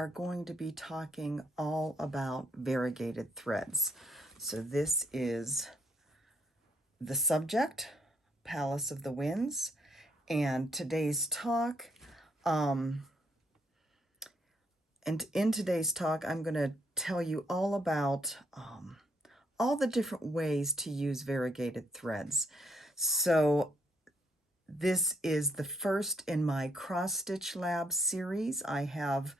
are going to be talking all about variegated threads. So this is the subject, Palace of the Winds, and today's talk, and in today's talk, I'm going to tell you all about all the different ways to use variegated threads. So this is the first in my Cross Stitch Lab series. I have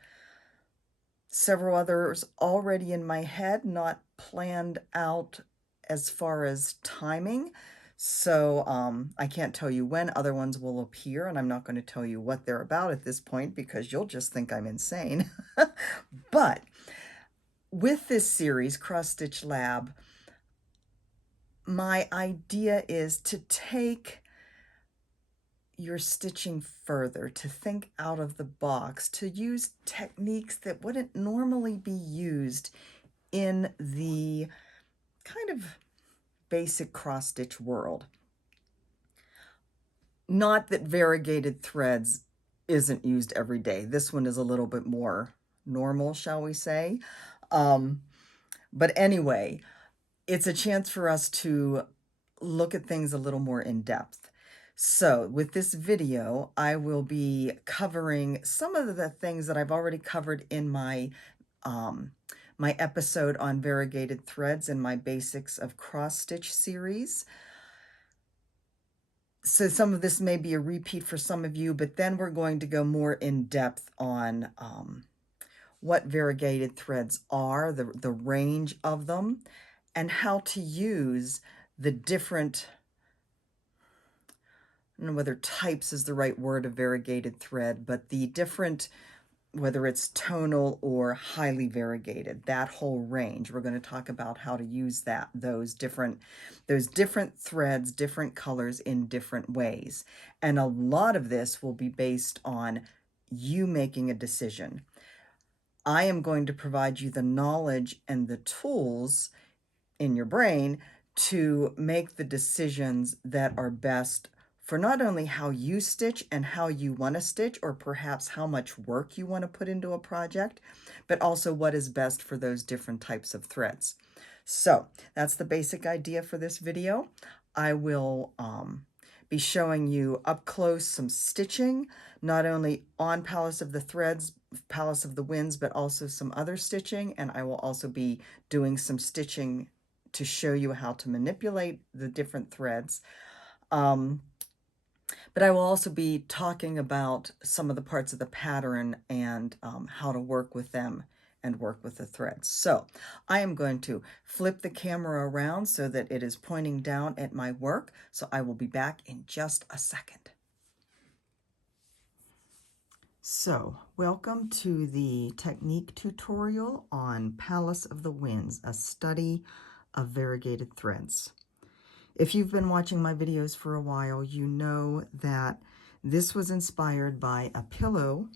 several others already in my head, not planned out as far as timing. So I can't tell you when other ones will appear, and I'm not going to tell you what they're about at this point because you'll just think I'm insane. But with this series, Cross Stitch Lab, my idea is to take your stitching further, to think out of the box, to use techniques that wouldn't normally be used in the kind of basic cross stitch world. Not that variegated threads isn't used every day. This one is a little bit more normal, shall we say. But anyway, it's a chance for us to look at things a little more in depth. So with this video, I will be covering some of the things that I've already covered in my my episode on variegated threads in my Basics of Cross Stitch series. So some of this may be a repeat for some of you, but then we're going to go more in depth on what variegated threads are, the range of them, and how to use the different, I don't know whether types is the right word of variegated thread, but the different, whether it's tonal or highly variegated, that whole range. We're going to talk about how to use those different threads, different colors in different ways. And a lot of this will be based on you making a decision. I am going to provide you the knowledge and the tools in your brain to make the decisions that are best for not only how you stitch and how you want to stitch, or perhaps how much work you want to put into a project, but also what is best for those different types of threads. So that's the basic idea for this video. I will be showing you up close some stitching, not only on Palace of the Winds, but also some other stitching. And I will also be doing some stitching to show you how to manipulate the different threads. But I will also be talking about some of the parts of the pattern and how to work with them and work with the threads. So I am going to flip the camera around so that it is pointing down at my work. So I will be back in just a second. So welcome to the technique tutorial on Palace of the Winds, a study of variegated threads. If you've been watching my videos for a while, you know that this was inspired by a pillow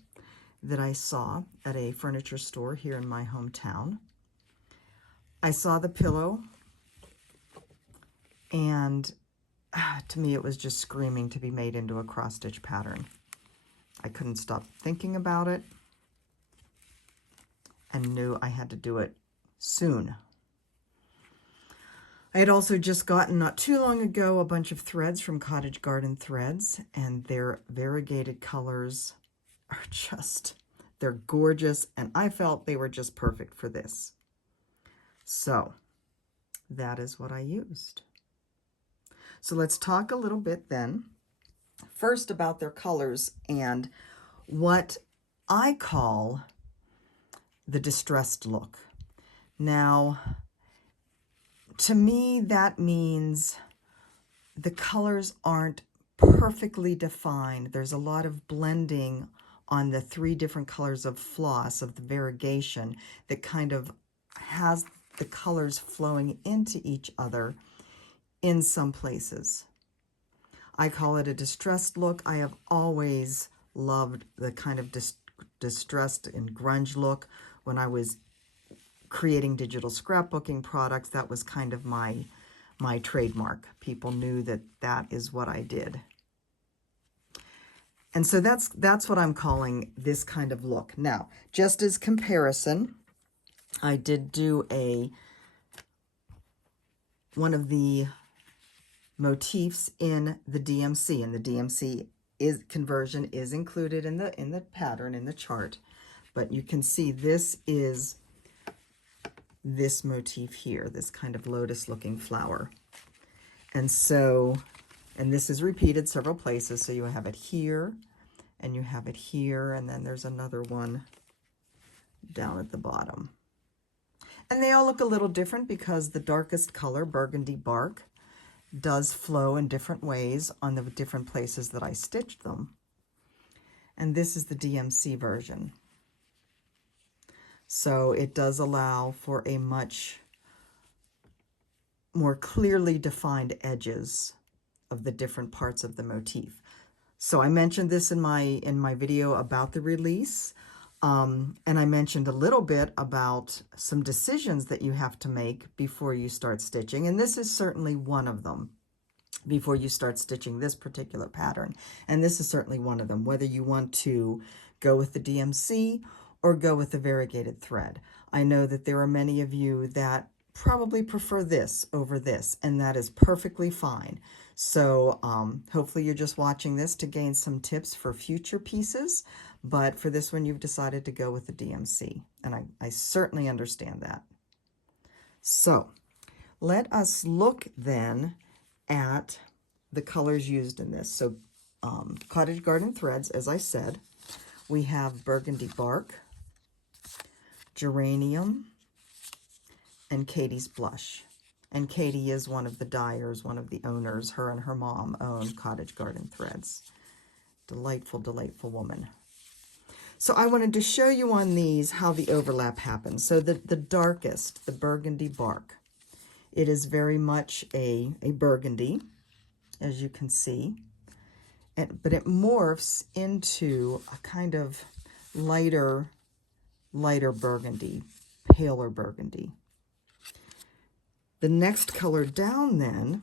that I saw at a furniture store here in my hometown. I saw the pillow, and to me it was just screaming to be made into a cross-stitch pattern. I couldn't stop thinking about it and knew I had to do it soon. I had also just gotten, not too long ago, a bunch of threads from Cottage Garden Threads, and their variegated colors are they're gorgeous, and I felt they were just perfect for this. So that is what I used. So let's talk a little bit then, first about their colors and what I call the distressed look. Now, to me, that means the colors aren't perfectly defined. There's a lot of blending on the 3 different colors of floss, of the variegation, that kind of has the colors flowing into each other in some places. I call it a distressed look. I have always loved the kind of distressed and grunge look. When I was creating digital scrapbooking products, that was kind of my trademark. People knew that that is what I did. And so that's what I'm calling this kind of look. Now, just as comparison, I did do one of the motifs in the DMC, and the DMC conversion is included in the pattern, in the chart. But you can see this is this motif here, this kind of lotus-looking flower. And so, and this is repeated several places, so you have it here, and you have it here, and then there's another one down at the bottom. And they all look a little different because the darkest color, Burgundy Bark, does flow in different ways on the different places that I stitched them. And this is the DMC version. So it does allow for a much more clearly defined edges of the different parts of the motif. So I mentioned this in my video about the release, and I mentioned a little bit about some decisions that you have to make before you start stitching, and this is certainly one of them before you start stitching this particular pattern. And this is certainly one of them, whether you want to go with the DMC or go with the variegated thread. I know that there are many of you that probably prefer this over this, and that is perfectly fine. So hopefully you're just watching this to gain some tips for future pieces, but for this one you've decided to go with the DMC, and I certainly understand that. So let us look then at the colors used in this. So Cottage Garden threads, as I said, we have Burgundy Bark, Geranium, and Katie's Blush. And Katie is one of the dyers, one of the owners. Her and her mom own Cottage Garden Threads. Delightful, delightful woman. So I wanted to show you on these how the overlap happens. So the darkest, the Burgundy Bark, it is very much a burgundy, as you can see. But it morphs into a kind of lighter burgundy, paler burgundy. The next color down then,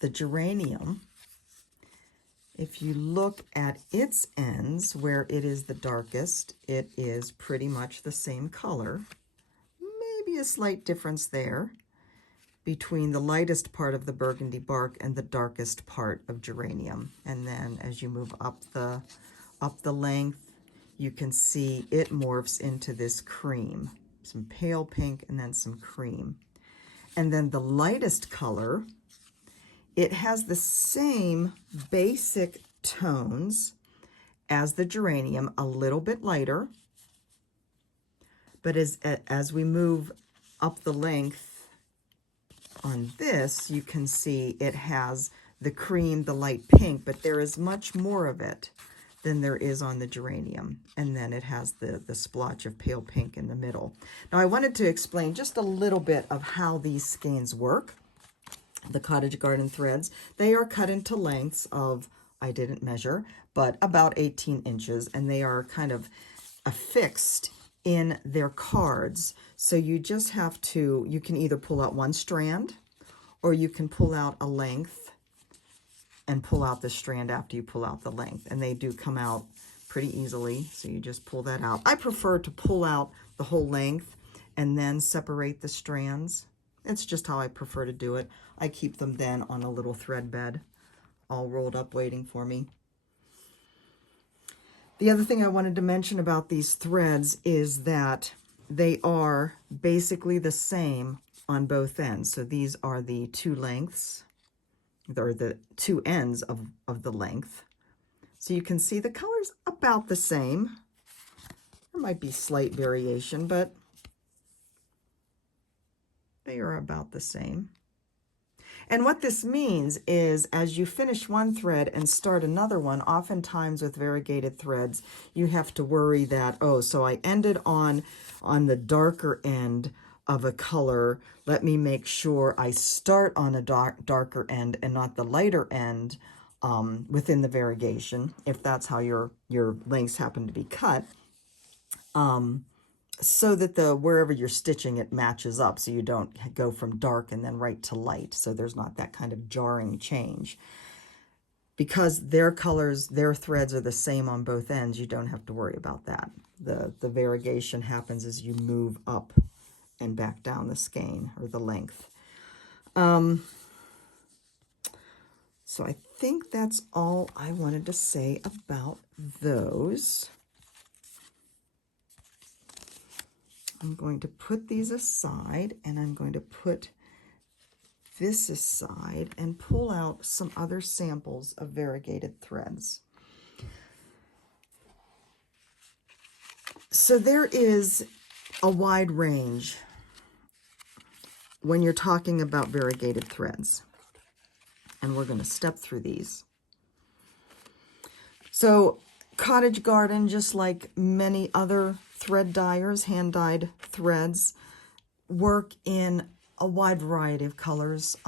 the Geranium, if you look at its ends where it is the darkest, it is pretty much the same color. Maybe a slight difference there between the lightest part of the Burgundy Bark and the darkest part of Geranium. And then as you move up the length, you can see it morphs into this cream. Some pale pink and then some cream. And then the lightest color, it has the same basic tones as the Geranium, a little bit lighter. But as we move up the length on this, you can see it has the cream, the light pink, but there is much more of it than there is on the Geranium. And then it has the splotch of pale pink in the middle. Now I wanted to explain just a little bit of how these skeins work. The Cottage Garden threads, they are cut into lengths of, I didn't measure, but about 18 inches, and they are kind of affixed in their cards. So you just have to, you can either pull out one strand, or you can pull out a length and pull out the strand after you pull out the length. And they do come out pretty easily, so you just pull that out. I prefer to pull out the whole length and then separate the strands. It's just how I prefer to do it. I keep them then on a little thread bed, all rolled up waiting for me. The other thing I wanted to mention about these threads is that they are basically the same on both ends. So these are the two lengths, or the two ends of the length. So you can see the color's about the same. There might be slight variation, but they are about the same. And what this means is as you finish one thread and start another one, oftentimes with variegated threads, you have to worry that, oh, so I ended on the darker end of a color. Let me make sure I start on a darker end and not the lighter end within the variegation, if that's how your lengths happen to be cut. So that wherever you're stitching it matches up, so you don't go from dark and then right to light, so there's not that kind of jarring change. because their colors, their threads are the same on both ends, you don't have to worry about that. The variegation happens as you move up and back down the skein or the length. So I think that's all I wanted to say about those. I'm going to put these aside, and I'm going to put this aside and pull out some other samples of variegated threads. So there is a wide range when you're talking about variegated threads, and we're going to step through these. So Cottage Garden, just like many other thread dyers, hand-dyed threads, work in a wide variety of colors.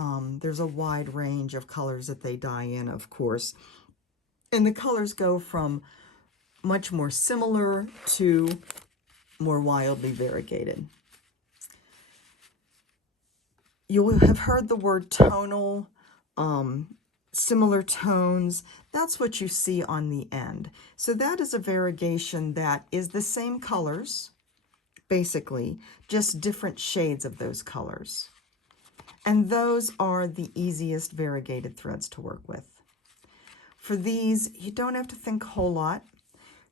There's a wide range of colors that they dye in, of course. And the colors go from much more similar to more wildly variegated. You'll have heard the word tonal, similar tones. That's what you see on the end. So that is a variegation that is the same colors, basically, just different shades of those colors. And those are the easiest variegated threads to work with. For these, you don't have to think a whole lot.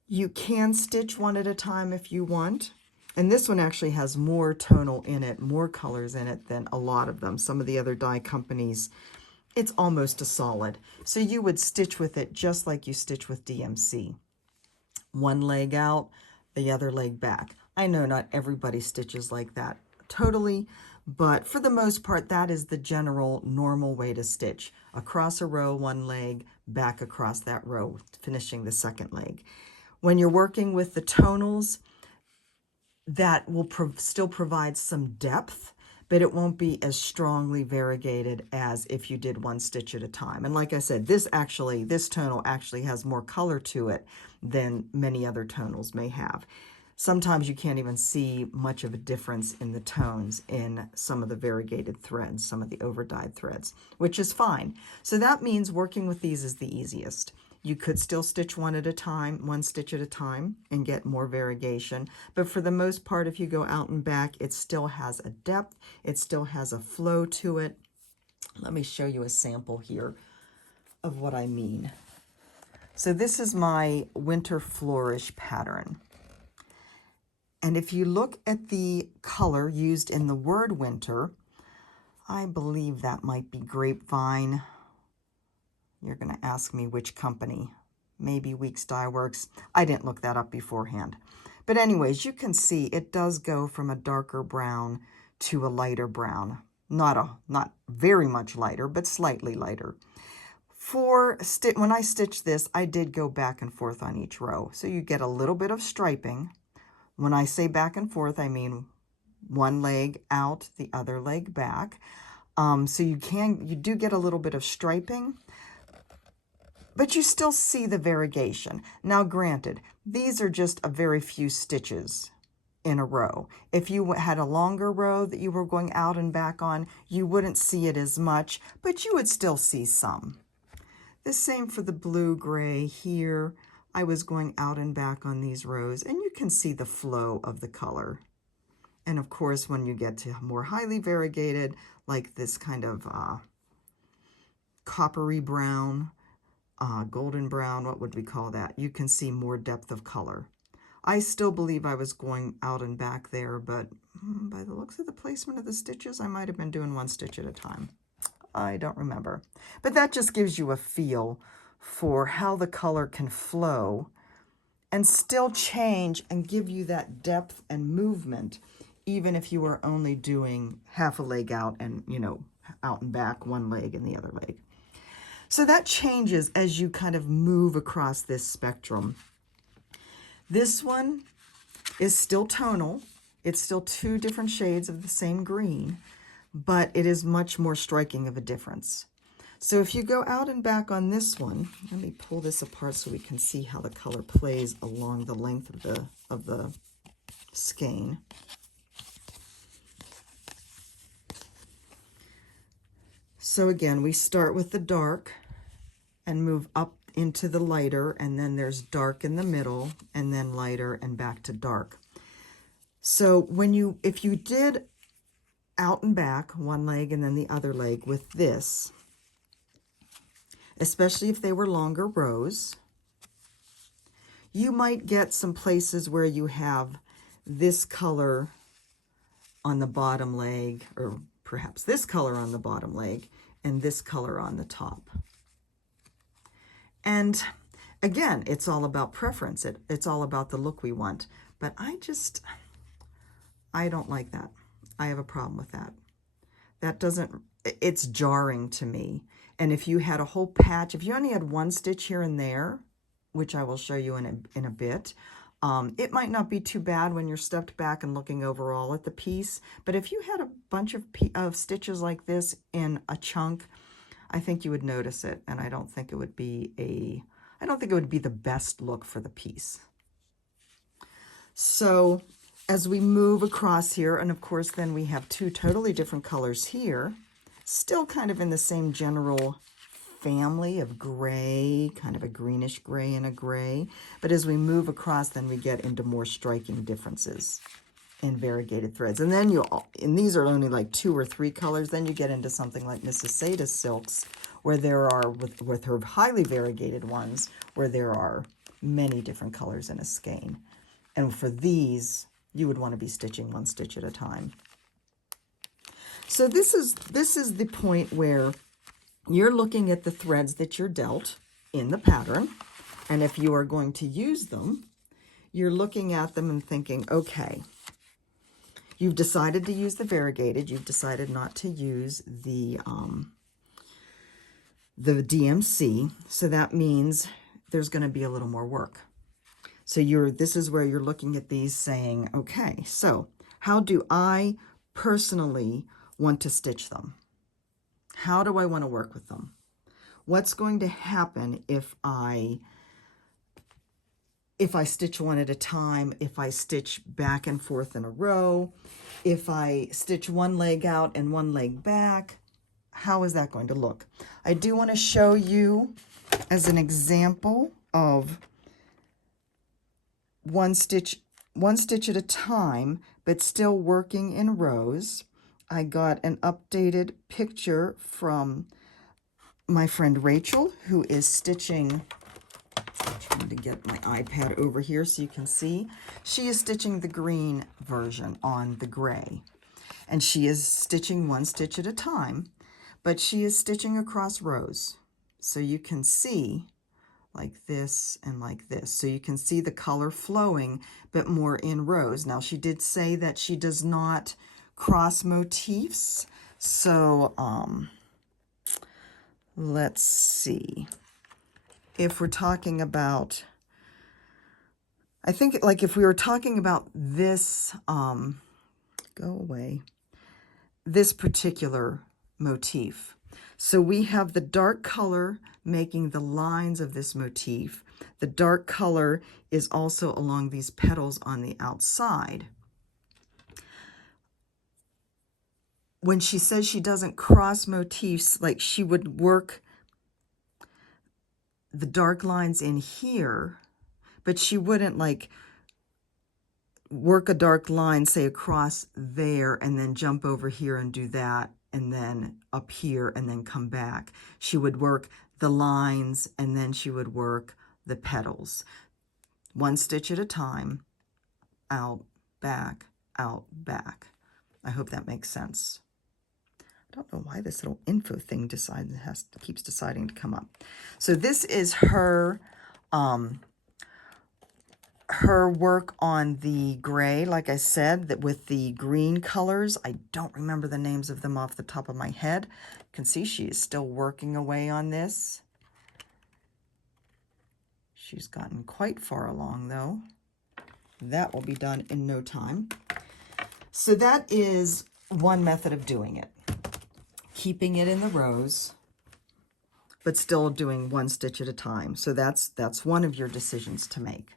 You can stitch one at a time if you want. And this one actually has more tonal in it, more colors in it than a lot of them. Some of the other dye companies, it's almost a solid. So you would stitch with it just like you stitch with DMC. One leg out, the other leg back. I know not everybody stitches like that totally, but for the most part, that is the general normal way to stitch. Across a row, one leg, back across that row, finishing the second leg. When you're working with the tonals, that will still provide some depth, but it won't be as strongly variegated as if you did one stitch at a time. And like I said, this tonal actually has more color to it than many other tonals may have. Sometimes you can't even see much of a difference in the tones in some of the variegated threads, some of the over-dyed threads, which is fine. So that means working with these is the easiest. You could still stitch one at a time, one stitch at a time, and get more variegation. But for the most part, if you go out and back, it still has a depth. It still has a flow to it. Let me show you a sample here of what I mean. So this is my winter flourish pattern. And if you look at the color used in the word winter, I believe that might be grapevine. You're going to ask me which company. Maybe Weeks Dye Works. I didn't look that up beforehand. But anyways, you can see it does go from a darker brown to a lighter brown. Not very much lighter, but slightly lighter. When I stitched this, I did go back and forth on each row. So you get a little bit of striping. When I say back and forth, I mean one leg out, the other leg back. So you do get a little bit of striping, but you still see the variegation. Now, granted, these are just a very few stitches in a row. If you had a longer row that you were going out and back on, you wouldn't see it as much, but you would still see some. The same for the blue-gray here. I was going out and back on these rows, and you can see the flow of the color. And of course, when you get to more highly variegated, like this kind of coppery brown, golden brown, what would we call that? You can see more depth of color. I still believe I was going out and back there, but by the looks of the placement of the stitches, I might have been doing one stitch at a time. I don't remember. But that just gives you a feel for how the color can flow and still change and give you that depth and movement, even if you are only doing half a leg out and, out and back, one leg and the other leg. So that changes as you kind of move across this spectrum. This one is still tonal. It's still two different shades of the same green, but it is much more striking of a difference. So if you go out and back on this one, let me pull this apart so we can see how the color plays along the length of the skein. So again, we start with the dark and move up into the lighter, and then there's dark in the middle, and then lighter and back to dark. So if you did out and back, one leg and then the other leg with this, especially if they were longer rows, you might get some places where you have this color on the bottom leg, or perhaps this color on the bottom leg, and this color on the top. And again, it's all about preference. It's all about the look we want. But I don't like that. I have a problem with that. It's jarring to me. And if you had a whole patch, if you only had one stitch here and there, which I will show you in a bit, it might not be too bad when you're stepped back and looking overall at the piece. But if you had a bunch of stitches like this in a chunk, I think you would notice it, and I don't think it would be the best look for the piece. So as we move across here, and of course then we have two totally different colors here, still kind of in the same general family of gray, kind of a greenish gray and a gray. But as we move across, then we get into more striking differences in variegated threads. And then and these are only like 2 or 3 colors. Then you get into something like Mrs. Sada's silks, where there are, with her highly variegated ones, where there are many different colors in a skein. And for these, you would want to be stitching 1 stitch at a time. So this is the point where you're looking at the threads that you're dealt in the pattern, and if you are going to use them, you're looking at them and thinking, okay, you've decided to use the variegated, you've decided not to use the DMC, so that means there's going to be a little more work. So this is where you're looking at these saying, okay, so how do I personally want to stitch them? How do I want to work with them? What's going to happen if I stitch one at a time, if I stitch back and forth in a row, if I stitch one leg out and one leg back? How is that going to look? I do want to show you as an example of one stitch at a time, but still working in rows. I got an updated picture from my friend Rachel, who is stitching. I'm trying to get my iPad over here so you can see. She is stitching the green version on the gray, and she is stitching 1 stitch at a time, but she is stitching across rows. So you can see like this and like this. So you can see the color flowing, but more in rows. Now, she did say that she does not cross motifs. So let's see. If we're talking about, I think like if we were talking about this, go away, this particular motif. So we have the dark color making the lines of this motif. The dark color is also along these petals on the outside. When she says she doesn't cross motifs, like she would work the dark lines in here, but she wouldn't like work a dark line, say across there, and then jump over here and do that, and then up here and then come back. She would work the lines and then she would work the petals. 1 stitch at a time, out, back, out, back. I hope that makes sense. I don't know why this little info thing keeps deciding to come up. So this is her work on the gray, like I said, that with the green colors. I don't remember the names of them off the top of my head. You can see she is still working away on this. She's gotten quite far along though. That will be done in no time. So that is one method of doing it. Keeping it in the rows, but still doing 1 stitch at a time. So that's one of your decisions to make.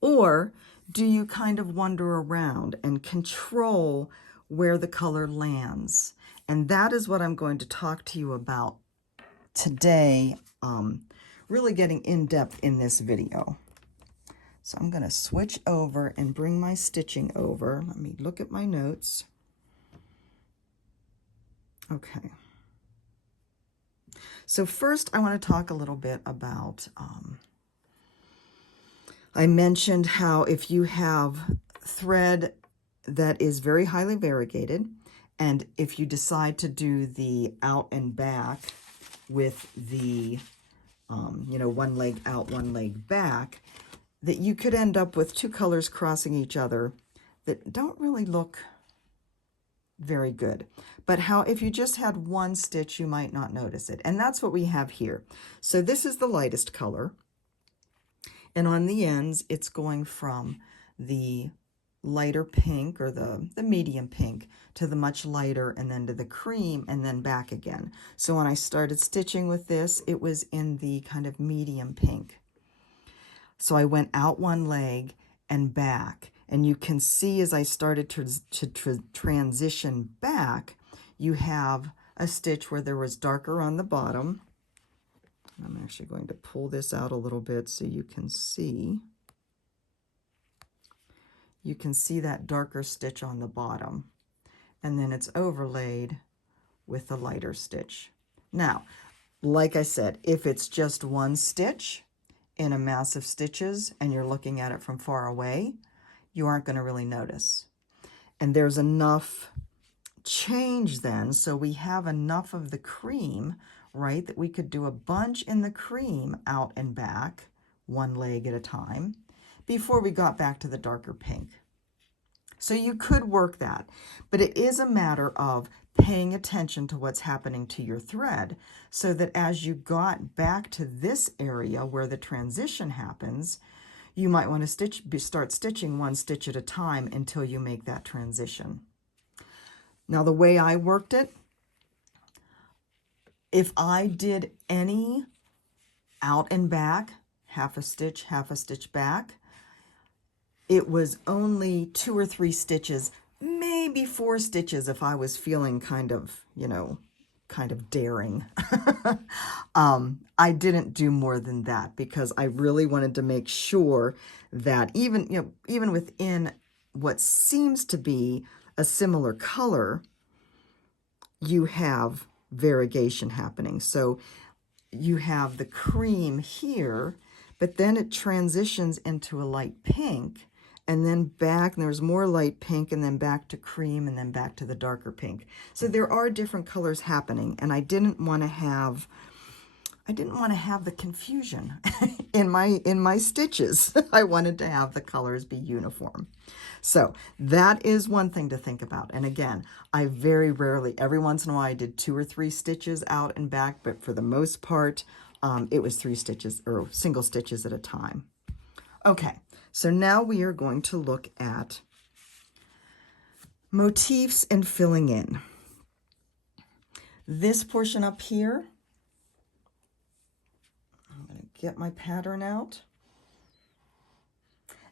Or do you kind of wander around and control where the color lands? And that is what I'm going to talk to you about today really getting in depth in this video. So I'm going to switch over and bring my stitching over. Let me look at my notes. Okay. So first I want to talk a little bit about, I mentioned how if you have thread that is very highly variegated, and if you decide to do the out and back with the, you know, one leg out, one leg back, that you could end up with two colors crossing each other that don't really look very good. But how if you just had one stitch, you might not notice it. And that's what we have here. So this is the lightest color. And on the ends, it's going from the lighter pink or the medium pink to the much lighter and then to the cream and then back again. So when I started stitching with this, it was in the kind of medium pink. So I went out one leg and back, and you can see as I started to transition back, you have a stitch where there was darker on the bottom. I'm actually going to pull this out a little bit so you can see. You can see that darker stitch on the bottom, and then it's overlaid with the lighter stitch. Now, like I said, if it's just one stitch in a mass of stitches and you're looking at it from far away, you aren't going to really notice. And there's enough change then, so we have enough of the cream, right, that we could do a bunch in the cream out and back, one leg at a time, before we got back to the darker pink. So you could work that, but it is a matter of paying attention to what's happening to your thread so that as you got back to this area where the transition happens, you might want to start stitching one stitch at a time until you make that transition. Now, the way I worked it, if I did any out and back, half a stitch back, it was only 2 or 3 stitches, maybe 4 stitches if I was feeling kind of, you know, kind of daring. I didn't do more than that because I really wanted to make sure that even, you know, even within what seems to be a similar color, you have variegation happening. So you have the cream here, but then it transitions into a light pink, and then back, and there's more light pink, and then back to cream, and then back to the darker pink. So there are different colors happening, and I didn't want to have the confusion in my stitches. I wanted to have the colors be uniform. So that is one thing to think about. And again, I very rarely, every once in a while, I did 2 or 3 stitches out and back, but for the most part, it was 3 stitches or single stitches at a time. Okay, so now we are going to look at motifs and filling in. This portion up here, I'm going to get my pattern out.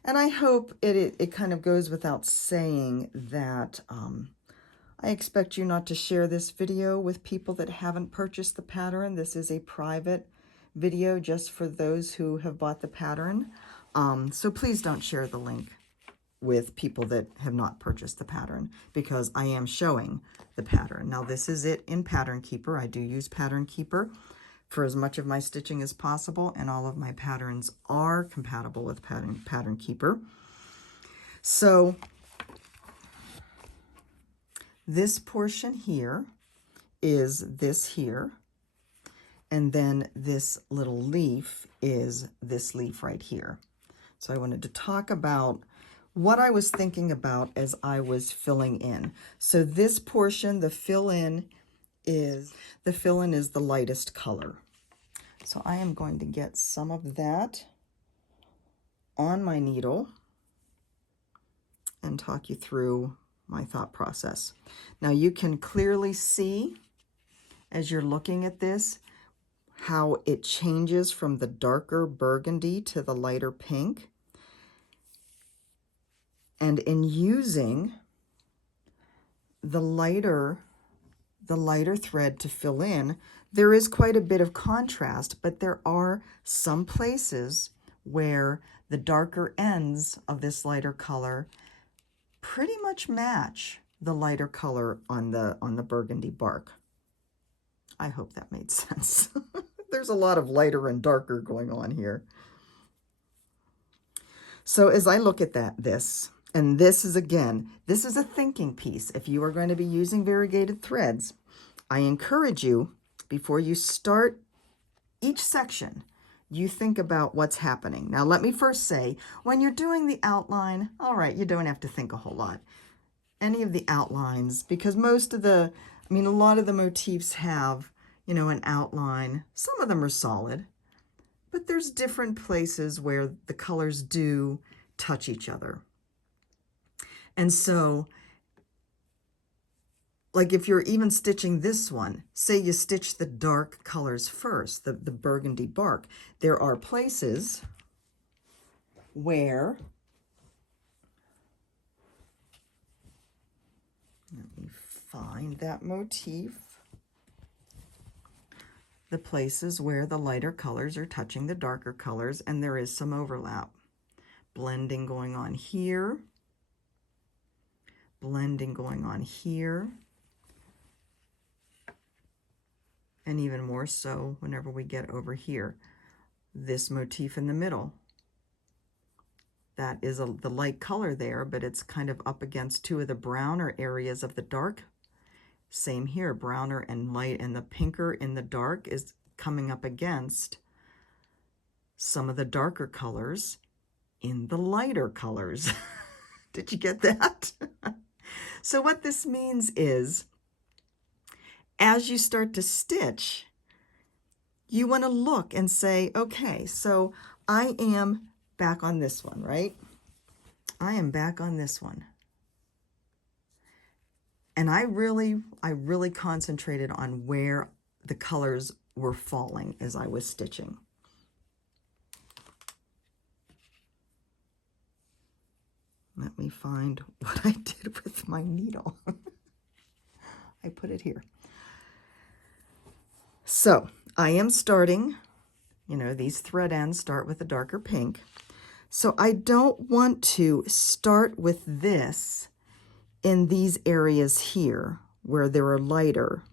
And I hope it kind of goes without saying that I expect you not to share this video with people that haven't purchased the pattern. This is a private video just for those who have bought the pattern. So please don't share the link with people that have not purchased the pattern because I am showing the pattern. Now this is it in Pattern Keeper. I do use Pattern Keeper for as much of my stitching as possible, and all of my patterns are compatible with Pattern Keeper. So this portion here is this here, and then this little leaf is this leaf right here. So I wanted to talk about what I was thinking about as I was filling in. So this portion, the fill-in is the lightest color. So I am going to get some of that on my needle and talk you through my thought process. Now you can clearly see as you're looking at this how it changes from the darker burgundy to the lighter pink. And in using the lighter the lighter thread to fill in. There is quite a bit of contrast, but there are some places where the darker ends of this lighter color pretty much match the lighter color on the Burgundy Bark. I hope that made sense. There's a lot of lighter and darker going on here. So as I look at this, and this is again, this is a thinking piece. If you are going to be using variegated threads, I encourage you, before you start each section, you think about what's happening. Now, let me first say, when you're doing the outline, all right, you don't have to think a whole lot. Any of the outlines, because most of the, I mean, a lot of the motifs have, you know, an outline. Some of them are solid, but there's different places where the colors do touch each other. And so, like if you're even stitching this one, say you stitch the dark colors first, the Burgundy Bark, there are places where, let me find that motif, the places where the lighter colors are touching the darker colors, and there is some overlap. Blending going on here, blending going on here, and even more so whenever we get over here. This motif in the middle, that is the light color there, but it's kind of up against two of the browner areas of the dark. Same here, browner and light, and the pinker in the dark is coming up against some of the darker colors in the lighter colors. Did you get that? So what this means is, as you start to stitch, you want to look and say, okay, so I am back on this one, right? I am back on this one. And I really concentrated on where the colors were falling as I was stitching. Let me find what I did with my needle. I put it here. So I am starting, you know, these thread ends start with a darker pink. So I don't want to start with this in these areas here where they are lighter.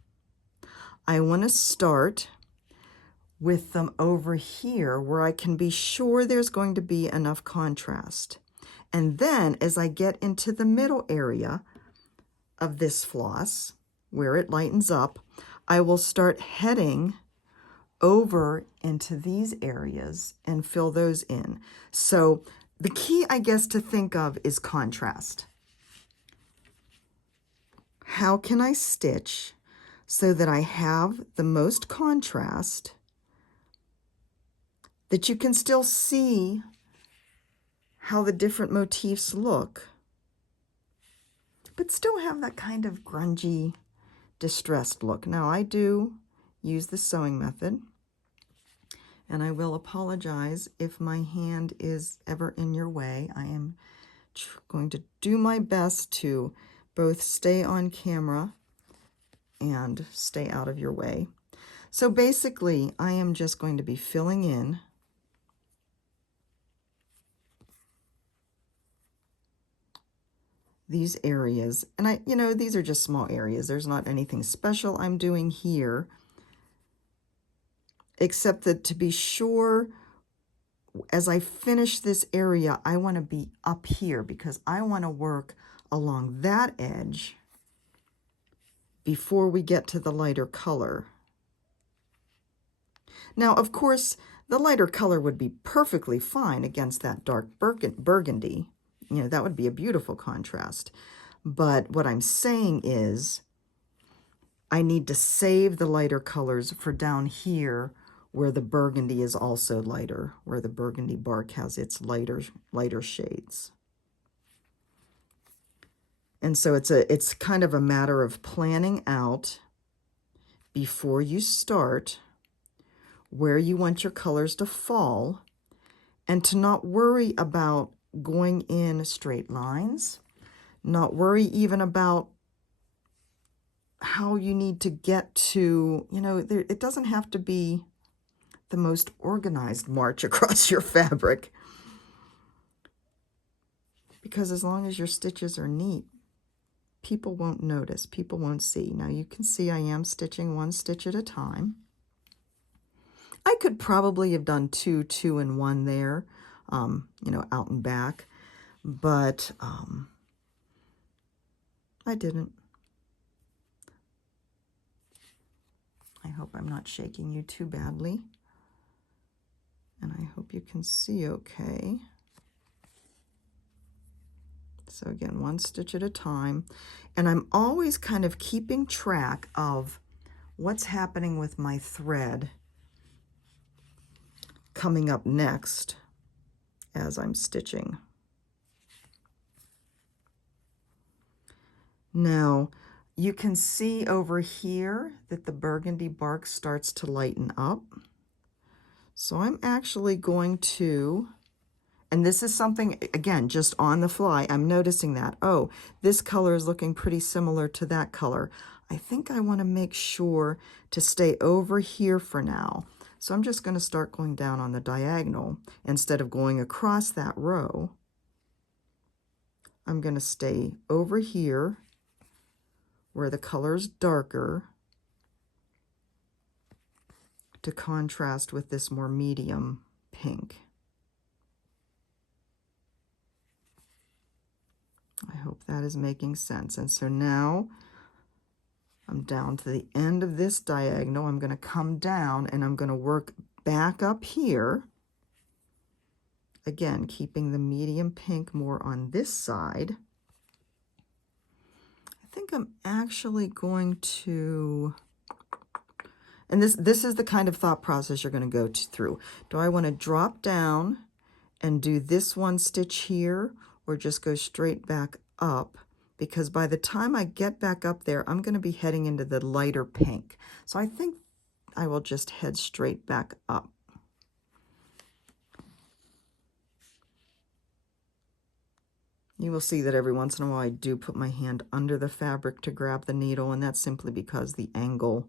I want to start with them over here where I can be sure there's going to be enough contrast. And then as I get into the middle area of this floss, where it lightens up, I will start heading over into these areas and fill those in. So the key, I guess, to think of is contrast. How can I stitch so that I have the most contrast, that you can still see how the different motifs look, but still have that kind of grungy, distressed look? Now, I do use the sewing method, and I will apologize if my hand is ever in your way. I am going to do my best to both stay on camera and stay out of your way. So basically, I am just going to be filling in these areas. And you know, these are just small areas. There's not anything special I'm doing here, except that to be sure, as I finish this area, I want to be up here because I want to work along that edge before we get to the lighter color. Now, of course, the lighter color would be perfectly fine against that dark burgundy. You know, that would be a beautiful contrast. But what I'm saying is I need to save the lighter colors for down here where the burgundy is also lighter, where the Burgundy Bark has its lighter shades. And so it's kind of a matter of planning out before you start where you want your colors to fall, and to not worry about going in straight lines, not worry even about how you need to get to, you know, it doesn't have to be the most organized march across your fabric. Because as long as your stitches are neat, people won't notice, people won't see. Now you can see I am stitching one stitch at a time. I could probably have done two and one there, you know, out and back, but I didn't. I hope I'm not shaking you too badly. And I hope you can see okay. So again, one stitch at a time. And I'm always kind of keeping track of what's happening with my thread coming up next as I'm stitching. Now, you can see over here that the burgundy bark starts to lighten up. So I'm actually going to, and this is something, again, just on the fly, I'm noticing that, oh, this color is looking pretty similar to that color. I think I want to make sure to stay over here for now. So I'm just going to start going down on the diagonal. Instead of going across that row, I'm going to stay over here where the color is darker to contrast with this more medium pink. I hope that is making sense. And so now I'm down to the end of this diagonal. I'm going to come down and I'm going to work back up here. Again, keeping the medium pink more on this side. I think I'm actually going to, and this is the kind of thought process you're going to go through. Do I want to drop down and do this one stitch here, or just go straight back up? Because by the time I get back up there, I'm going to be heading into the lighter pink. So I think I will just head straight back up. You will see that every once in a while I do put my hand under the fabric to grab the needle, and that's simply because the angle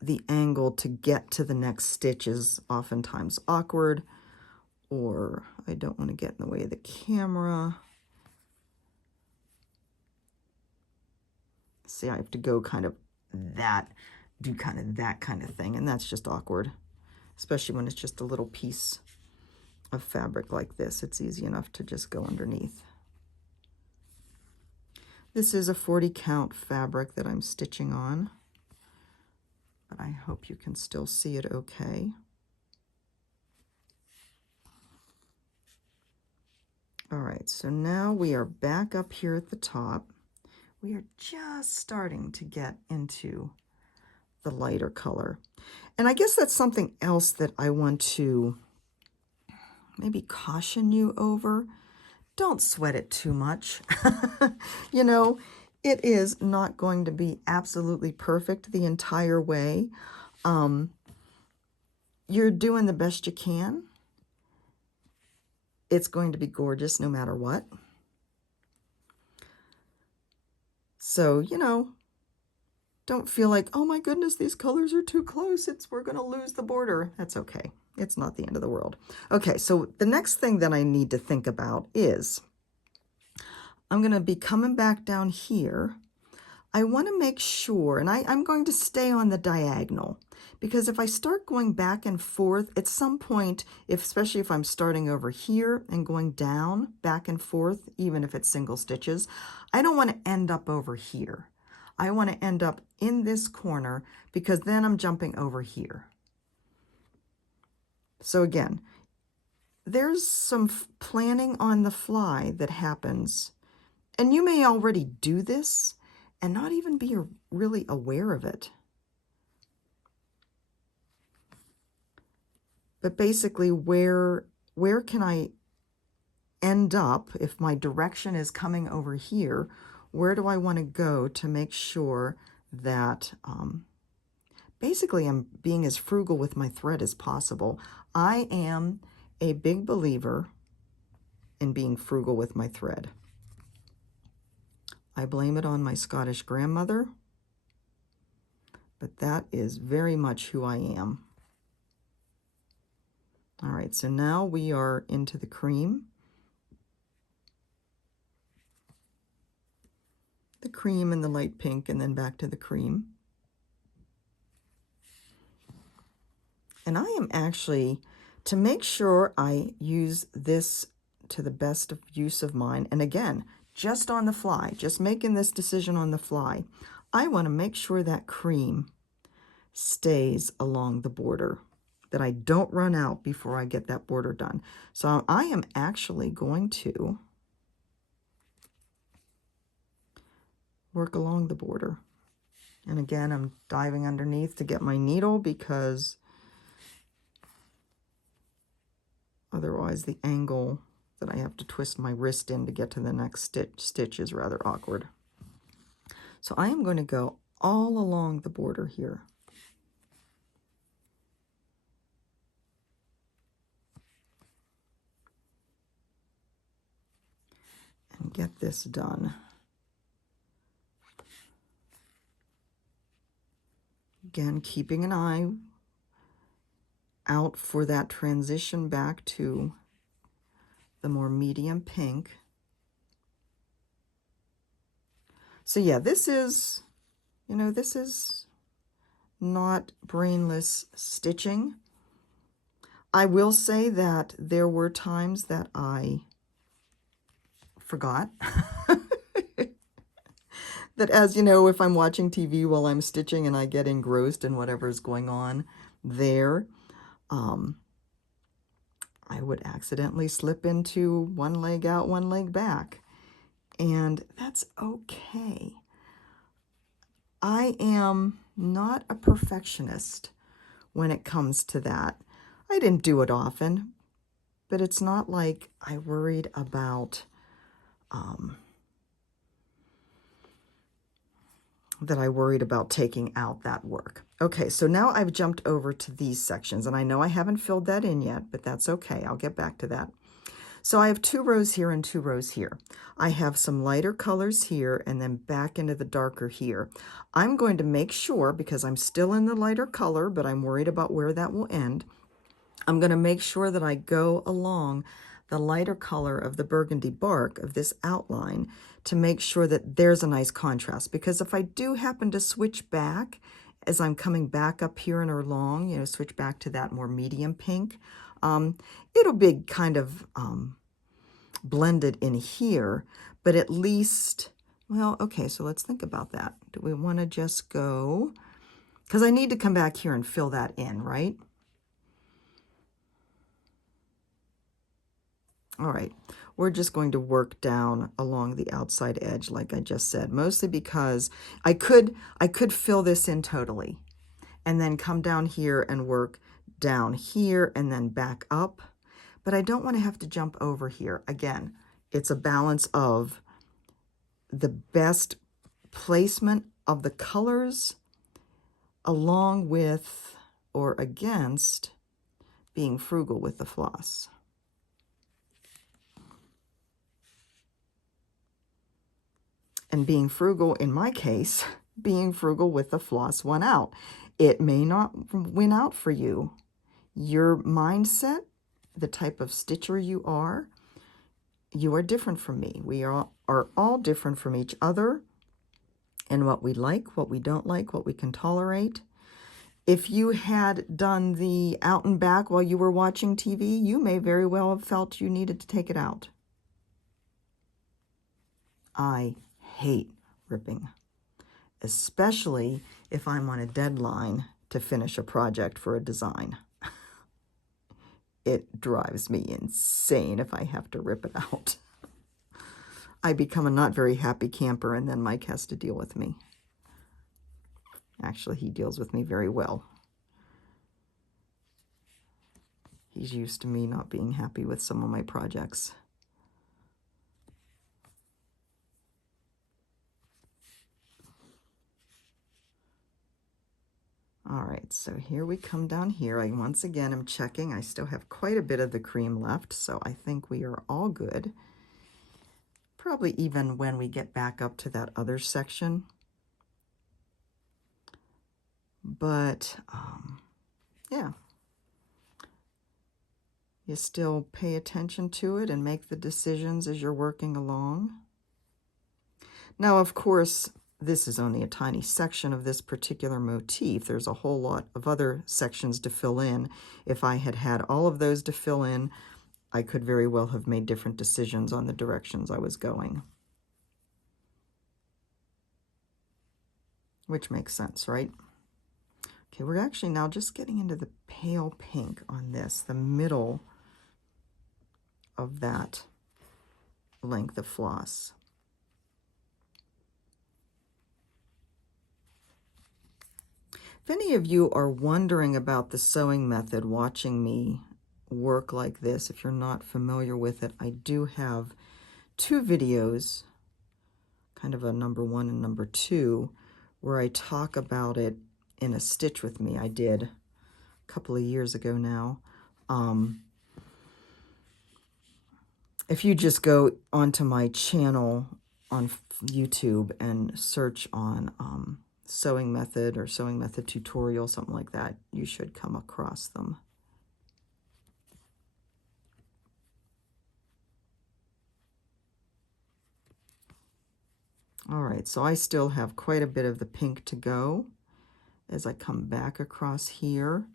to get to the next stitch is oftentimes awkward, or I don't want to get in the way of the camera. See, I have to go kind of do kind of that kind of thing, and that's just awkward, especially when it's just a little piece of fabric like this. It's easy enough to just go underneath. This is a 40 count fabric that I'm stitching on, but I hope you can still see it okay. All right, so now we are back up here at the top. We are just starting to get into the lighter color. And I guess that's something else that I want to maybe caution you over. Don't sweat it too much. You know, it is not going to be absolutely perfect the entire way. You're doing the best you can. It's going to be gorgeous no matter what. So, you know, don't feel like, oh my goodness, these colors are too close. We're going to lose the border. That's okay. It's not the end of the world. Okay, so the next thing that I need to think about is I'm going to be coming back down here. I want to make sure, and I'm going to stay on the diagonal, because if I start going back and forth at some point, especially if I'm starting over here and going down, back and forth, even if it's single stitches, I don't want to end up over here. I want to end up in this corner, because then I'm jumping over here. So again, there's some planning on the fly that happens, and you may already do this and not even be really aware of it. But basically, where can I end up if my direction is coming over here? Where do I want to go to make sure that basically I'm being as frugal with my thread as possible? I am a big believer in being frugal with my thread. I blame it on my Scottish grandmother, but that is very much who I am. All right, so now we are into the cream. The cream and the light pink, and then back to the cream. And I am actually, to make sure I use this to the best of use of mine, and again, just on the fly, just making this decision on the fly, I want to make sure that cream stays along the border, that I don't run out before I get that border done. So I am actually going to work along the border. And again, I'm diving underneath to get my needle because otherwise the angle that I have to twist my wrist in to get to the next stitch is rather awkward. So I am going to go all along the border here. And get this done. Again, keeping an eye out for that transition back to the more medium pink. So yeah, this is, you know, this is not brainless stitching. I will say that there were times that I forgot. That, as you know, if I'm watching TV while I'm stitching and I get engrossed in whatever's going on there, I would accidentally slip into one leg out, one leg back. And that's okay. I am not a perfectionist when it comes to that. I didn't do it often, but it's not like I worried about taking out that work. Okay, so now I've jumped over to these sections, and I know I haven't filled that in yet, but that's okay. I'll get back to that. So I have 2 rows here and 2 rows here. I have some lighter colors here and then back into the darker here. I'm going to make sure, because I'm still in the lighter color, but I'm worried about where that will end, I'm going to make sure that I go along the lighter color of the Burgundy Bark of this outline to make sure that there's a nice contrast. Because if I do happen to switch back as I'm coming back up here and along, you know, switch back to that more medium pink, it'll be kind of blended in here, but at least, well, okay, so let's think about that. Do we want to just go, because I need to come back here and fill that in, right? All right, we're just going to work down along the outside edge, like I just said, mostly because I could fill this in totally and then come down here and work down here and then back up. But I don't want to have to jump over here. Again, it's a balance of the best placement of the colors along with or against being frugal with the floss. And being frugal, in my case, being frugal with the floss won out. It may not win out for you. Your mindset, the type of stitcher you are different from me. We are all different from each other in what we like, what we don't like, what we can tolerate. If you had done the out and back while you were watching TV, you may very well have felt you needed to take it out. I hate ripping, especially if I'm on a deadline to finish a project for a design. It drives me insane if I have to rip it out. I become a not very happy camper, and then Mike has to deal with me. Actually, he deals with me very well. He's used to me not being happy with some of my projects. All right, so here we come down here. I once again am checking. I still have quite a bit of the cream left, so I think we are all good. probably even when we get back up to that other section. But yeah, you still pay attention to it and make the decisions as you're working along. Now, of course, this is only a tiny section of this particular motif. There's a whole lot of other sections to fill in. If I had had all of those to fill in, I could very well have made different decisions on the directions I was going. Which makes sense, right? Okay, we're actually now just getting into the pale pink on this, the middle of that length of floss. If any of you are wondering about the sewing method, watching me work like this, if you're not familiar with it, I do have 2 videos, kind of a number 1 and number 2, where I talk about it in a Stitch With Me I did a couple of years ago now. If you just go onto my channel on YouTube and search on sewing method or sewing method tutorial, something like that, you should come across them. All right, so I still have quite a bit of the pink to go as I come back across here.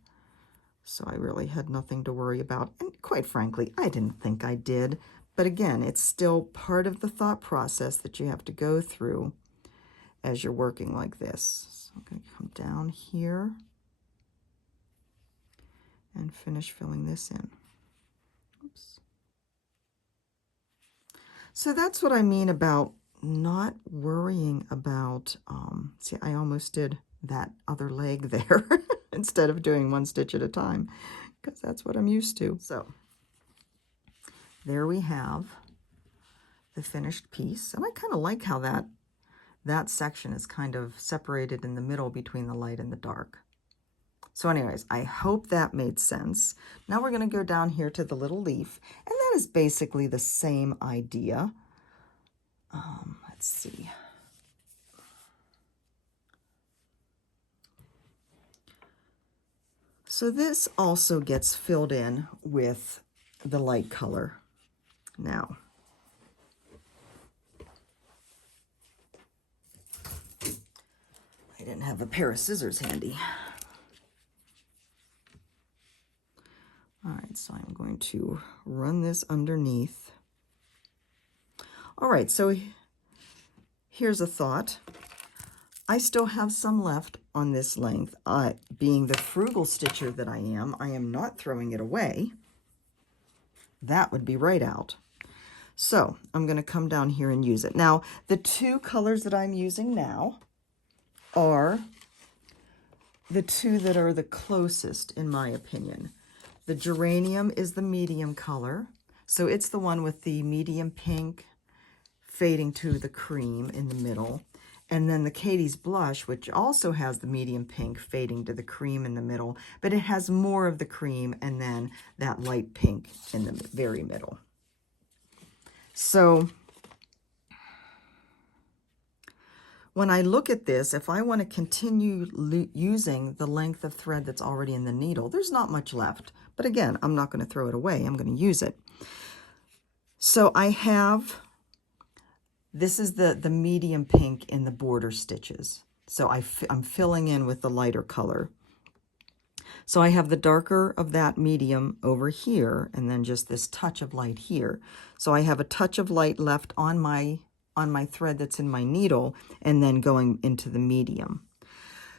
So I really had nothing to worry about. And quite frankly, I didn't think I did. But again, it's still part of the thought process that you have to go through as you're working like this. So I'm going to come down here and finish filling this in. Oops. So that's what I mean about not worrying about, see, I almost did that other leg there instead of doing 1 stitch at a time, because that's what I'm used to. So there we have the finished piece, and I kind of like how that section is kind of separated in the middle between the light and the dark. So anyways, I hope that made sense. Now we're going to go down here to the little leaf, and that is basically the same idea. Let's see. So this also gets filled in with the light color. Now, I didn't have a pair of scissors handy. All right, so I'm going to run this underneath. All right, so here's a thought. I still have some left on this length. Being the frugal stitcher that I am not throwing it away. That would be right out. So I'm going to come down here and use it. Now, the 2 colors that I'm using now are the 2 that are the closest, in my opinion. The Geranium is the medium color. So it's the one with the medium pink fading to the cream in the middle. And then the Katie's Blush, which also has the medium pink fading to the cream in the middle, but it has more of the cream and then that light pink in the very middle. So when I look at this, if I want to continue using the length of thread that's already in the needle, there's not much left. But again, I'm not going to throw it away. I'm going to use it. So I have... This is the medium pink in the border stitches. So I'm filling in with the lighter color. So I have the darker of that medium over here, and then just this touch of light here. So I have a touch of light left on my thread that's in my needle, and then going into the medium.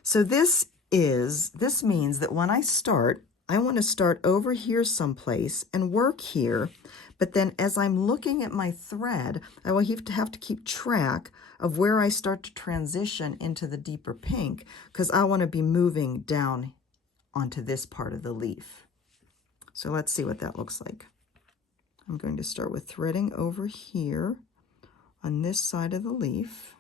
So this means that when I start, I want to start over here someplace and work here. But then as I'm looking at my thread, I will have to keep track of where I start to transition into the deeper pink, because I want to be moving down onto this part of the leaf. So let's see what that looks like. I'm going to start with threading over here on this side of the leaf.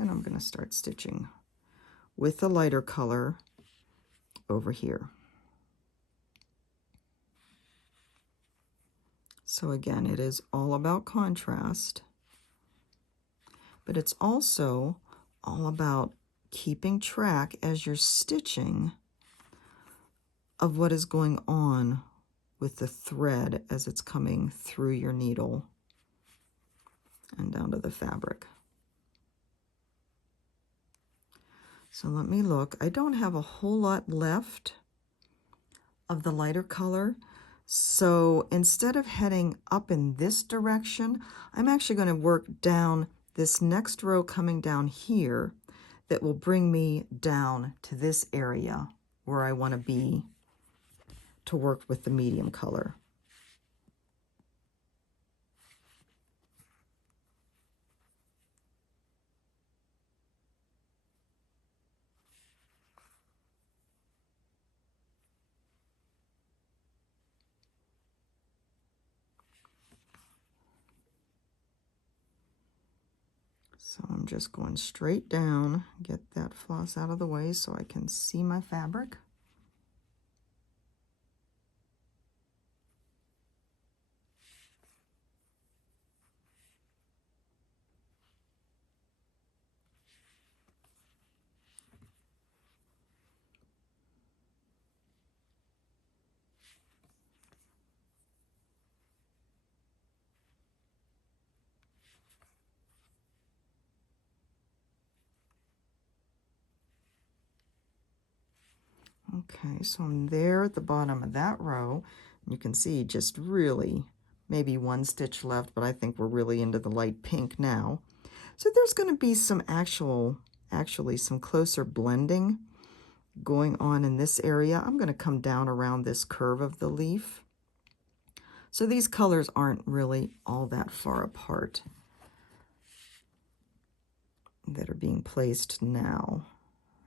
And I'm going to start stitching with the lighter color over here. So again, it is all about contrast, but it's also all about keeping track as you're stitching of what is going on with the thread as it's coming through your needle and down to the fabric. So let me look. I don't have a whole lot left of the lighter color. So instead of heading up in this direction, I'm actually going to work down this next row coming down here that will bring me down to this area where I want to be to work with the medium color. So I'm just going straight down, get that floss out of the way so I can see my fabric. Okay, so I'm there at the bottom of that row. You can see just really maybe one stitch left, but I think we're really into the light pink now. So there's going to be some actually some closer blending going on in this area. I'm going to come down around this curve of the leaf. So these colors aren't really all that far apart that are being placed now.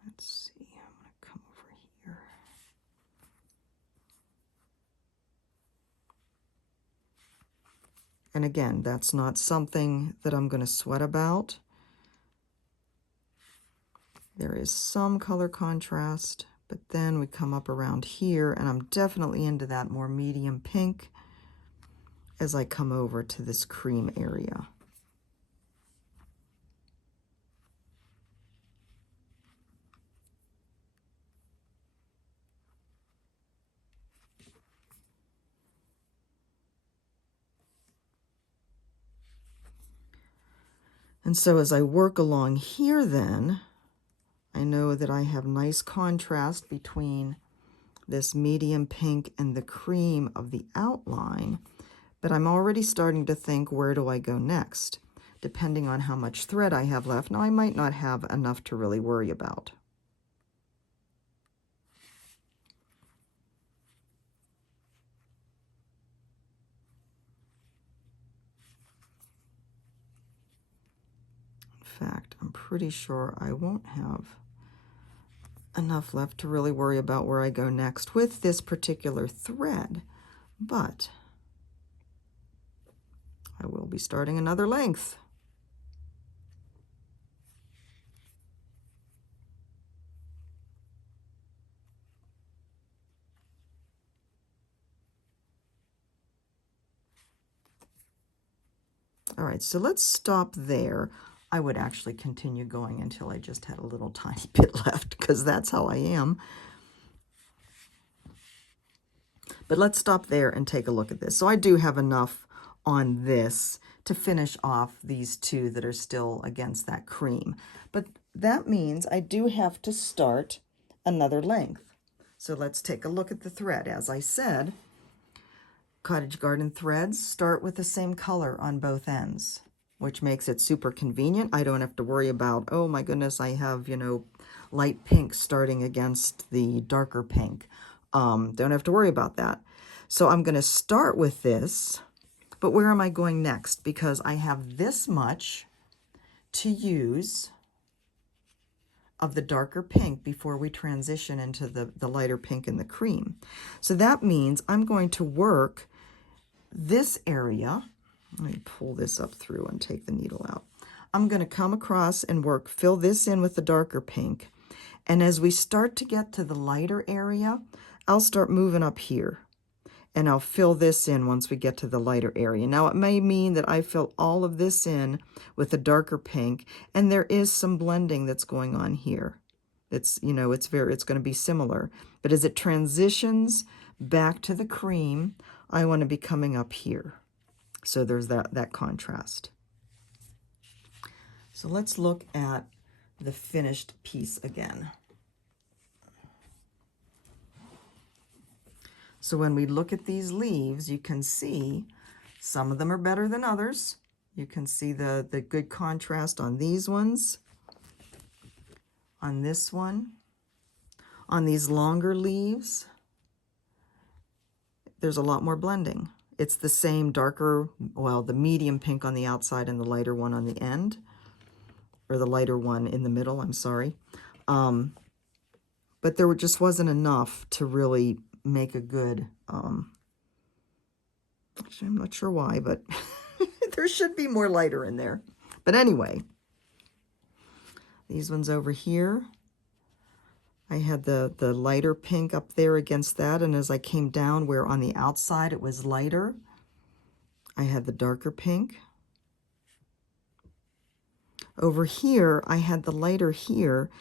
Let's see, I'm going to come over here. And again, that's not something that I'm going to sweat about. There is some color contrast, but then we come up around here, and I'm definitely into that more medium pink as I come over to this cream area. And so as I work along here then, I know that I have nice contrast between this medium pink and the cream of the outline, but I'm already starting to think, where do I go next? Depending on how much thread I have left. Now, I might not have enough to really worry about. In fact, I'm pretty sure I won't have enough left to really worry about where I go next with this particular thread, but I will be starting another length. All right, so let's stop there. I would actually continue going until I just had a little tiny bit left, because that's how I am. But let's stop there and take a look at this. So I do have enough on this to finish off these two that are still against that cream. But that means I do have to start another length. So let's take a look at the thread. As I said, cottage garden threads start with the same color on both ends, which makes it super convenient. I don't have to worry about, oh my goodness, I have, you know, light pink starting against the darker pink. Don't have to worry about that. So I'm going to start with this, but where am I going next? Because I have this much to use of the darker pink before we transition into the lighter pink and the cream. So that means I'm going to work this area. Let me pull this up through and take the needle out. I'm going to come across and fill this in with the darker pink. And as we start to get to the lighter area, I'll start moving up here. And I'll fill this in once we get to the lighter area. Now, it may mean that I fill all of this in with a darker pink, and there is some blending that's going on here. It's, you know, it's going to be similar. But as it transitions back to the cream, I want to be coming up here. So there's that contrast. So let's look at the finished piece again. So when we look at these leaves, you can see some of them are better than others. You can see the good contrast on these ones, on this one, on these longer leaves. There's a lot more blending. It's the same darker, well, the medium pink on the outside and the lighter one on the end, or the lighter one in the middle, I'm sorry. But there just wasn't enough to really make a good, actually I'm not sure why, but there should be more lighter in there. But anyway, these ones over here, I had the lighter pink up there against that, and as I came down where on the outside it was lighter, I had the darker pink. Over here, I had the lighter here,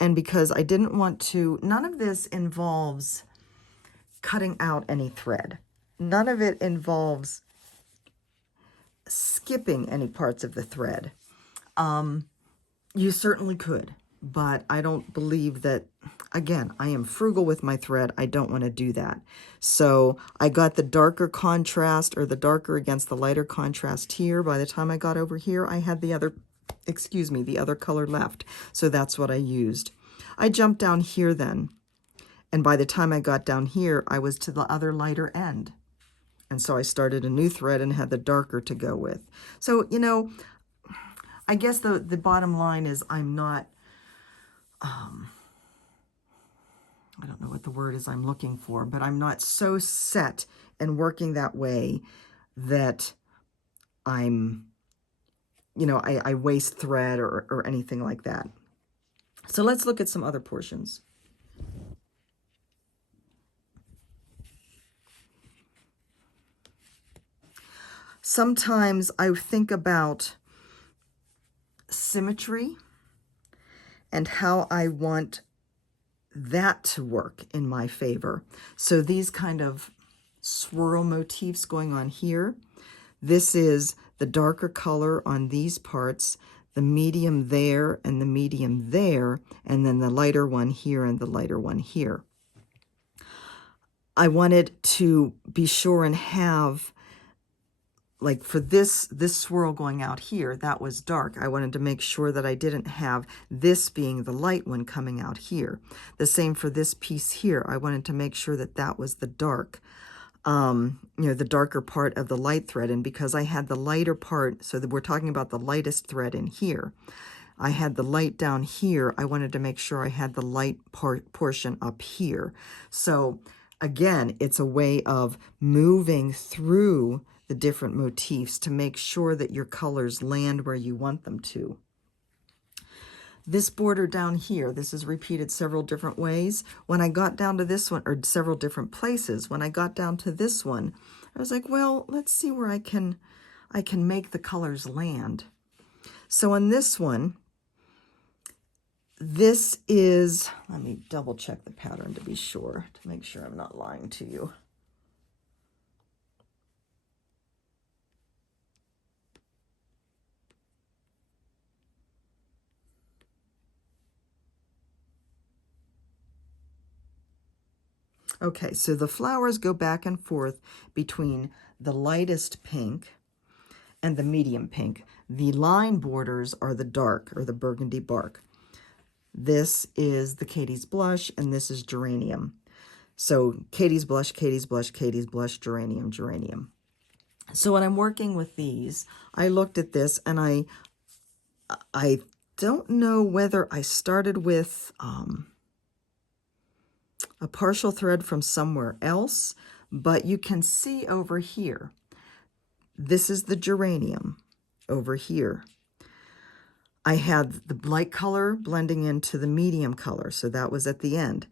and because I didn't want to, none of this involves cutting out any thread. None of it involves skipping any parts of the thread. You certainly could, but I don't believe that, again, I am frugal with my thread. I don't want to do that. So I got the darker contrast, or the darker against the lighter contrast here. By the time I got over here, I had the other, excuse me, the other color left. So that's what I used. I jumped down here then, and by the time I got down here, I was to the other lighter end. And so I started a new thread and had the darker to go with. So, you know, I guess the bottom line is I'm not, I don't know what the word is I'm looking for, but I'm not so set and working that way that I'm, you know, I waste thread or anything like that. So let's look at some other portions. Sometimes I think about symmetry and how I want that to work in my favor. So these kind of swirl motifs going on here, this is the darker color on these parts, the medium there and the medium there, and then the lighter one here and the lighter one here. I wanted to be sure and have, like for this swirl going out here, that was dark. I wanted to make sure that I didn't have this being the light one coming out here. The same for this piece here. I wanted to make sure that that was the dark, you know, the darker part of the light thread. And because I had the lighter part, so that we're talking about the lightest thread in here, I had the light down here. I wanted to make sure I had the light portion up here. So again, it's a way of moving through the different motifs to make sure that your colors land where you want them to. This border down here, this is repeated several different ways. When I got down to this one, or several different places, when I got down to this one, I was like, well, let's see where I can make the colors land. So on this one, this is, let me double check the pattern to be sure, to make sure I'm not lying to you. Okay, so the flowers go back and forth between the lightest pink and the medium pink. The line borders are the dark, or the Burgundy Bark. This is the Katie's Blush, and this is Geranium. So Katie's Blush, Katie's Blush, Katie's Blush, Geranium, Geranium. So when I'm working with these, I looked at this, and I don't know whether I started with a partial thread from somewhere else, but you can see over here, this is the Geranium over here. I had the light color blending into the medium color, so that was at the end.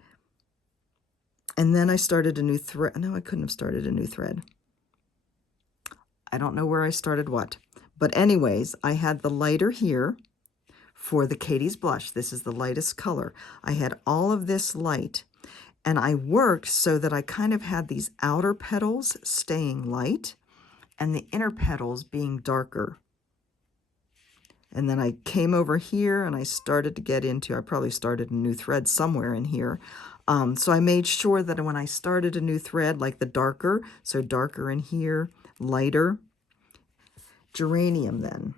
And then I started a new thread. No, I couldn't have started a new thread. I don't know where I started what. But anyways, I had the lighter here for the Katie's Blush. This is the lightest color. I had all of this light, and I worked so that I kind of had these outer petals staying light and the inner petals being darker. And then I came over here and I started to get into, I probably started a new thread somewhere in here. So I made sure that when I started a new thread, like the darker, so darker in here, lighter. Geranium then.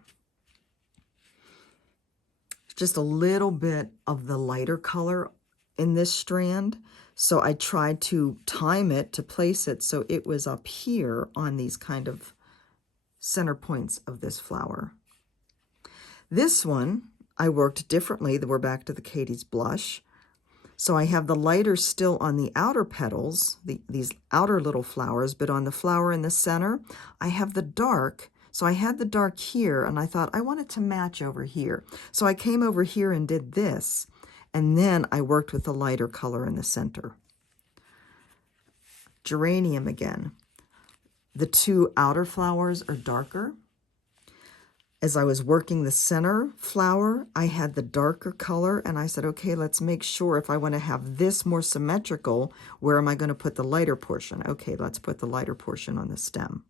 Just a little bit of the lighter color in this strand. So I tried to time it to place it so it was up here on these kind of center points of this flower. This one, I worked differently. We're back to the Katie's Blush. So I have the lighter still on the outer petals, these outer little flowers, but on the flower in the center, I have the dark. So I had the dark here, and I thought I want it to match over here. So I came over here and did this, and then I worked with the lighter color in the center. Geranium again. The two outer flowers are darker. As I was working the center flower, I had the darker color, and I said, okay, let's make sure if I want to have this more symmetrical, where am I going to put the lighter portion? Okay, let's put the lighter portion on the stem.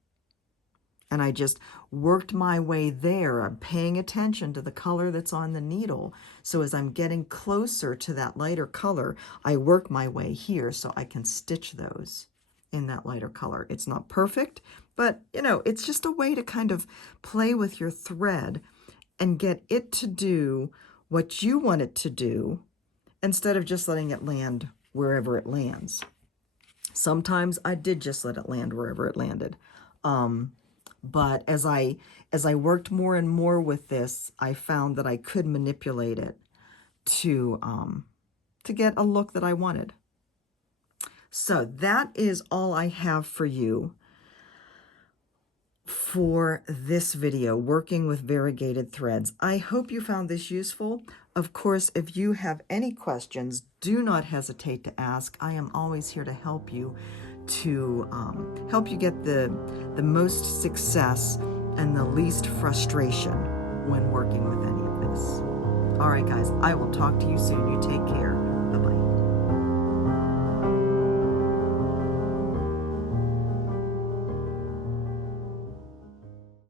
And I just worked my way there. I'm paying attention to the color that's on the needle. So as I'm getting closer to that lighter color, I work my way here so I can stitch those in that lighter color. It's not perfect, but you know, it's just a way to kind of play with your thread and get it to do what you want it to do instead of just letting it land wherever it lands. Sometimes I did just let it land wherever it landed. But as I worked more and more with this, I found that I could manipulate it to get a look that I wanted. So that is all I have for you for this video, working with variegated threads. I hope you found this useful. Of course, if you have any questions, do not hesitate to ask. I am always here to help you get the most success and the least frustration when working with any of this. All right, guys, I will talk to you soon. You take care.